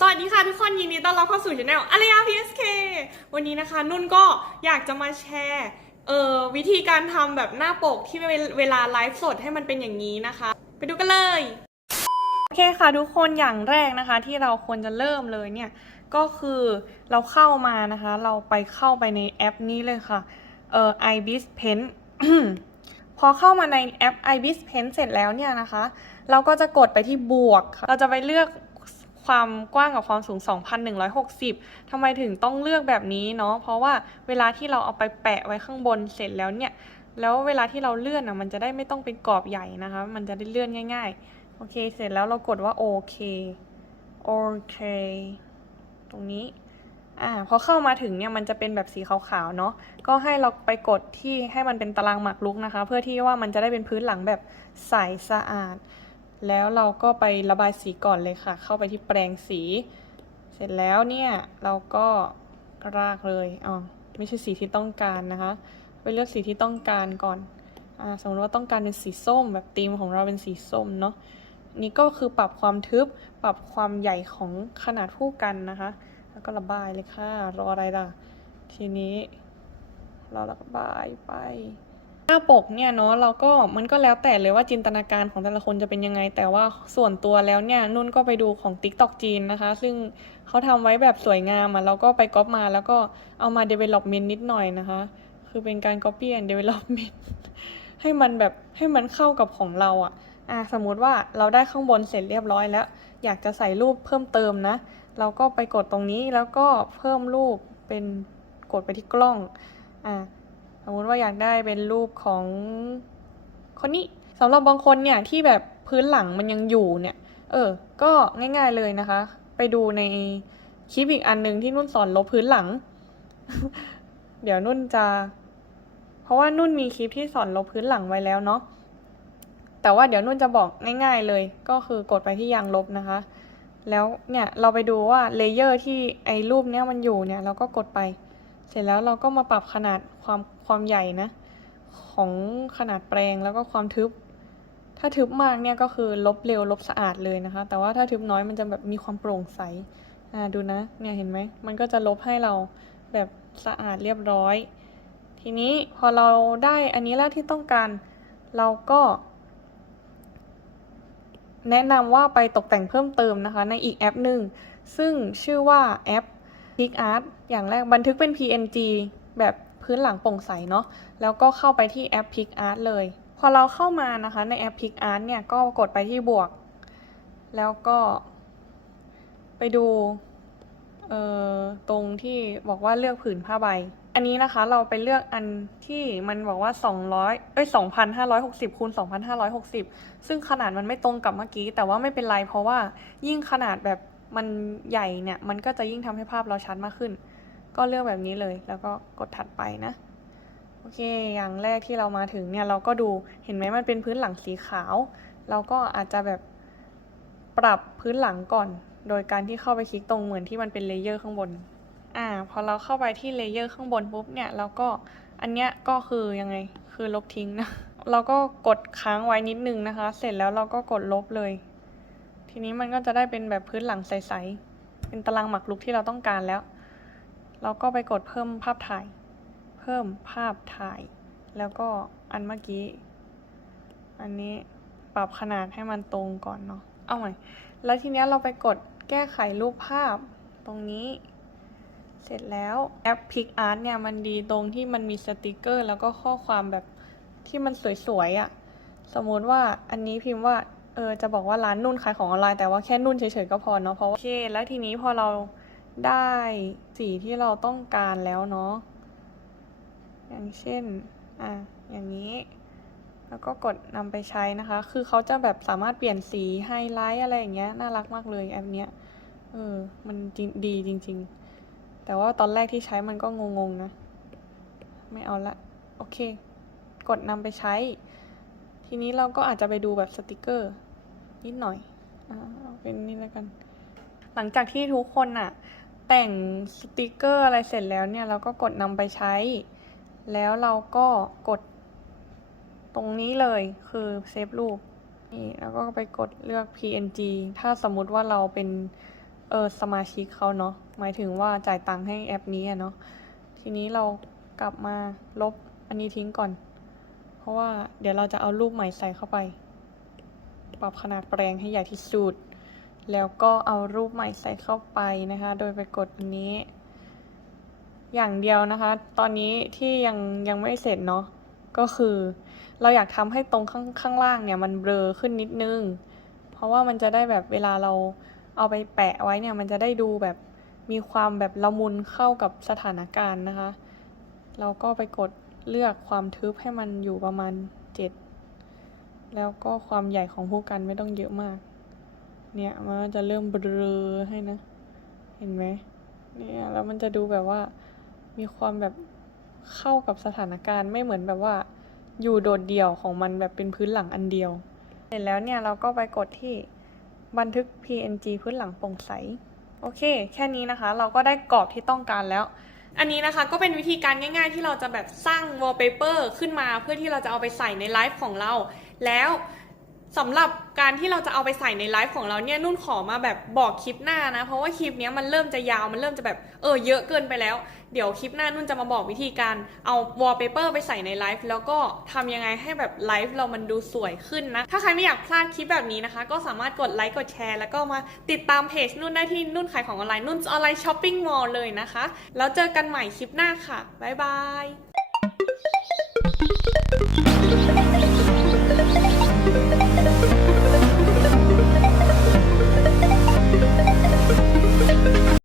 สวัสดีค่ะทุกคนยินดีต้อนรับเข้าสู่ช anel อารยา PSK วันนี้นะคะ นุ่นก็อยากจะมาแชร์เอ่อวิธีการทำแบบหน้าปกที่เวลาไลฟ์สดให้มันเป็นอย่างนี้นะคะ ไปดูกันเลย โอเคค่ะทุกคนอย่างแรกนะคะ ที่เราควรจะเริ่มเลยเนี่ย ก็คือเราเข้ามานะคะ เราไปเข้าไปในแอปนี้เลยค่ะเอ่อ ibis pen พอเข้ามาในแอป ibis pen เสร็จแล้วเนี่ยนะคะ เราก็จะกดไปที่บวก เราจะไปเลือก ความกว้างกับความสูง 2,160ทำไมถึงต้องเลือกแบบนี้เนาะ เพราะว่าเวลาที่เราเอาไปแปะไว้ข้างบนเสร็จแล้วเนี่ย แล้วเวลาที่เราเลื่อนอะมันจะได้ไม่ต้องเป็นกรอบใหญ่นะคะ มันจะได้เลื่อนง่าย ๆ โอเค เสร็จแล้วเรากดว่าโอเค โอเค ตรงนี้ อ่า พอเข้ามาถึงเนี่ยมันจะเป็นแบบสีขาวๆ เนาะ ก็ให้เราไปกดที่ให้มันเป็นตารางหมากรุกนะคะ เพื่อที่ว่ามันจะได้เป็นพื้นหลังแบบใสสะอาด แล้วเราก็ไประบายสีก่อนเลยค่ะ เข้าไปที่แปรงสี เสร็จแล้วเนี่ยเราก็รากเลยอ๋อไม่ใช่สีที่ต้องการนะคะ ไปเลือกสีที่ต้องการก่อนอ่าสมมติว่าต้องการเป็นสีส้มแบบธีมของเราเป็นสีส้มเนาะนี่ก็คือปรับความทึบปรับความใหญ่ของขนาดผู้กันนะคะ แล้วก็ระบายเลยค่ะรออะไรล่ะ ทีนี้ เราระบายไป หน้าปกเนี่ยเนาะเราก็มันก็แล้วแต่เลยว่าจินตนาการของแต่ละคนจะเป็นยังไง แต่ว่าส่วนตัวแล้วเนี่ยนุ่นก็ไปดูของ TikTok จีนนะคะ ซึ่งเขาทำไว้แบบสวยงามอะเราก็ไปก๊อปมาแล้วก็เอามา development นิดหน่อยนะคะ คือเป็นการ copy and development ให้มันแบบให้มันเข้ากับของเราอะอะสมมุติว่าเราได้ข้างบนเสร็จเรียบร้อยแล้ว อยากจะใส่รูปเพิ่มเติมนะ เราก็ไปกดตรงนี้แล้วก็เพิ่มรูปเป็นกดไปที่กล้องอะ สมมติว่าอยากได้เป็นรูปของคนนี้สำหรับบางคนเนี่ยที่แบบพื้นหลังมันยังอยู่เนี่ย เออ ก็ง่าย ๆเลยนะคะ ไปดูในคลิปอีกอันหนึ่งที่นุ่นสอนลบพื้นหลัง เดี๋ยวนุ่นจะ เพราะว่านุ่นมีคลิปที่สอนลบพื้นหลังไว้แล้วเนาะ แต่ว่าเดี๋ยวนุ่นจะบอกง่าย ๆเลย ก็คือกดไปที่ยางลบนะคะ แล้วเนี่ยเราไปดูว่าเลเยอร์ที่ไอ้รูปเนี้ยมันอยู่เนี่ย เราก็กดไป เสร็จแล้วเราก็มาปรับขนาดความความใหญ่นะ ของขนาดแปลงแล้วก็ความทึบ ถ้าทึบมากเนี่ยก็คือลบเร็วลบสะอาดเลยนะคะ แต่ว่าถ้าทึบน้อยมันจะแบบมีความโปร่งใสอ่าดูนะเนี่ยเห็นไหมมันก็จะลบให้เราแบบสะอาดเรียบร้อย ทีนี้พอเราได้อันนี้แล้วที่ต้องการเราก็ แนะนำว่าไปตกแต่งเพิ่มเติมนะคะ ในอีกแอปหนึ่งซึ่งชื่อว่าแอป PicArt อย่างแรกบันทึกเป็น PNG แบบพื้นหลังโปร่งใสเนาะแล้วก็เข้าไปที่แอป PicArt เลย พอเราเข้ามานะคะในแอป PicArt เนี่ยก็กดไปที่บวก แล้วก็ไปดูเอ่อตรงที่บอกว่าเลือกผืนผ้าใบ อันนี้นะคะเราไปเลือกอันที่มันบอกว่า 200เอ้ย2,560คูณ2,560 ซึ่งขนาดมันไม่ตรงกับเมื่อกี้ แต่ว่าไม่เป็นไรเพราะว่ายิ่งขนาดแบบ มันใหญ่เนี่ย มันก็จะยิ่งทำให้ภาพเราชัดมากขึ้น ก็เลือกแบบนี้เลย แล้วก็กดถัดไปนะ โอเค อย่างแรกที่เรามาถึงเนี่ย เราก็ดู เห็นไหมมันเป็นพื้นหลังสีขาว เราก็อาจจะแบบปรับพื้นหลังก่อน โดยการที่เข้าไปคลิกตรงเหมือนที่มันเป็นเลเยอร์ข้างบน อ่า พอเราเข้าไปที่เลเยอร์ข้างบนปุ๊บเนี่ย เราก็ อันเนี้ยก็คือยังไง คือลบทิ้งนะ เราก็กดค้างไว้นิดนึงนะคะ เสร็จแล้วเราก็กดลบเลย ทีนี้มันก็จะได้เป็นแบบพื้นหลังใสๆ เป็นตารางหมากรุกที่เราต้องการแล้ว เราก็ไปกดเพิ่มภาพถ่าย เพิ่มภาพถ่าย แล้วก็อันเมื่อกี้ อันนี้ปรับขนาดให้มันตรงก่อนเนาะ เอาใหม่ แล้วทีนี้เราไปกดแก้ไขรูปภาพตรงนี้ เสร็จแล้วแอป PicArt เนี่ยมันดีตรงที่มันมีสติกเกอร์ แล้วก็ข้อความแบบที่มันสวยๆอะ่ะ สมมติว่าอันนี้พิมพ์ว่า เออจะบอกว่าร้านนุ่นขายของออนไลน์แต่ว่าแค่นุ่นเฉยๆก็พอเนาะเพราะว่าโอเค แล้วทีนี้พอเราได้สีที่เราต้องการแล้วเนาะอย่างเช่นอะอย่างนี้ แล้วก็กดนำไปใช้นะคะ คือเขาจะแบบสามารถเปลี่ยนสีไฮไลท์อะไรอย่างเงี้ยน่ารักมากเลยแอปเนี้ยเออมันดีจริง ๆ แต่ว่าตอนแรกที่ใช้มันก็งงๆนะ ไม่เอาละ โอเค กดนำไปใช้ ทีนี้เราก็อาจจะไปดูแบบสติกเกอร์นิดหน่อยอ่าเอาเป็นนี่แล้วกัน หลังจากที่ทุกคนอะแต่งสติกเกอร์อะไรเสร็จแล้วเนี่ยเราก็กดนำไปใช้ แล้วเราก็กดตรงนี้เลยคือเซฟรูปนี่แล้วก็ไปกดเลือก PNG ถ้าสมมุติว่าเราเป็นเออสมาชิกเขาเนาะหมายถึงว่าจ่ายตังค์ให้แอปนี้อะเนาะทีนี้เรากลับมาลบอันนี้ทิ้งก่อน เพราะว่าเดี๋ยวเราจะเอารูปใหม่ใส่เข้าไป ปรับขนาดแปลงให้ใหญ่ที่สุด แล้วก็เอารูปใหม่ใส่เข้าไปนะคะ โดยไปกดอันนี้ อย่างเดียวนะคะ ตอนนี้ที่ยังยังไม่เสร็จเนาะ ก็คือเราอยากทำให้ตรงข้างข้างล่างเนี่ยมันเบลอขึ้นนิดนึง เพราะว่ามันจะได้แบบเวลาเราเอาไปแปะไว้เนี่ยมันจะได้ดูแบบมีความแบบละมุนเข้ากับสถานการณ์นะคะ เราก็ไปกด เลือกความทึบให้มันอยู่ประมาณเจ็ดแล้วก็ความใหญ่ของผู้กันไม่ต้องเยอะมาก เนี่ยมันจะเริ่มเบลอให้นะ เห็นไหมเนี่ยแล้วมันจะดูแบบว่ามีความแบบเข้ากับสถานการณ์ไม่เหมือนแบบว่า อยู่โดดเดี่ยวของมันแบบเป็นพื้นหลังอันเดียว เสร็จแล้วเนี่ยเราก็ไปกดที่บันทึก PNG พื้นหลังโปร่งใส โอเค แค่นี้นะคะ เราก็ได้กรอบที่ต้องการแล้ว อันนี้นะคะก็เป็นวิธีการง่าย ๆ ที่เราจะแบบสร้าง wallpaper ขึ้นมาเพื่อที่เราจะเอาไปใส่ในไลฟ์ของเรา แล้ว สำหรับการที่เราจะเอาไปใส่ในไลฟ์ของเราเนี่ยนุ่นขอมาแบบบอกคลิปหน้านะ เพราะว่าคลิปนี้มันเริ่มจะยาวมันเริ่มจะแบบเออเยอะเกินไปแล้ว เดี๋ยวคลิปหน้านุ่นจะมาบอกวิธีการเอา wallpaper ไปใส่ในไลฟ์แล้วก็ทำยังไงให้แบบไลฟ์เรามันดูสวยขึ้นนะ ถ้าใครไม่อยากพลาดคลิปแบบนี้นะคะ ก็สามารถกดไลค์กดแชร์แล้วก็มาติดตามเพจนุ่นได้ที่นุ่นขายของออนไลน์นุ่นออนไลน์ช้อปปิ้งมอลเลยนะคะแล้วเจอกันใหม่คลิปหน้าค่ะบ๊ายบาย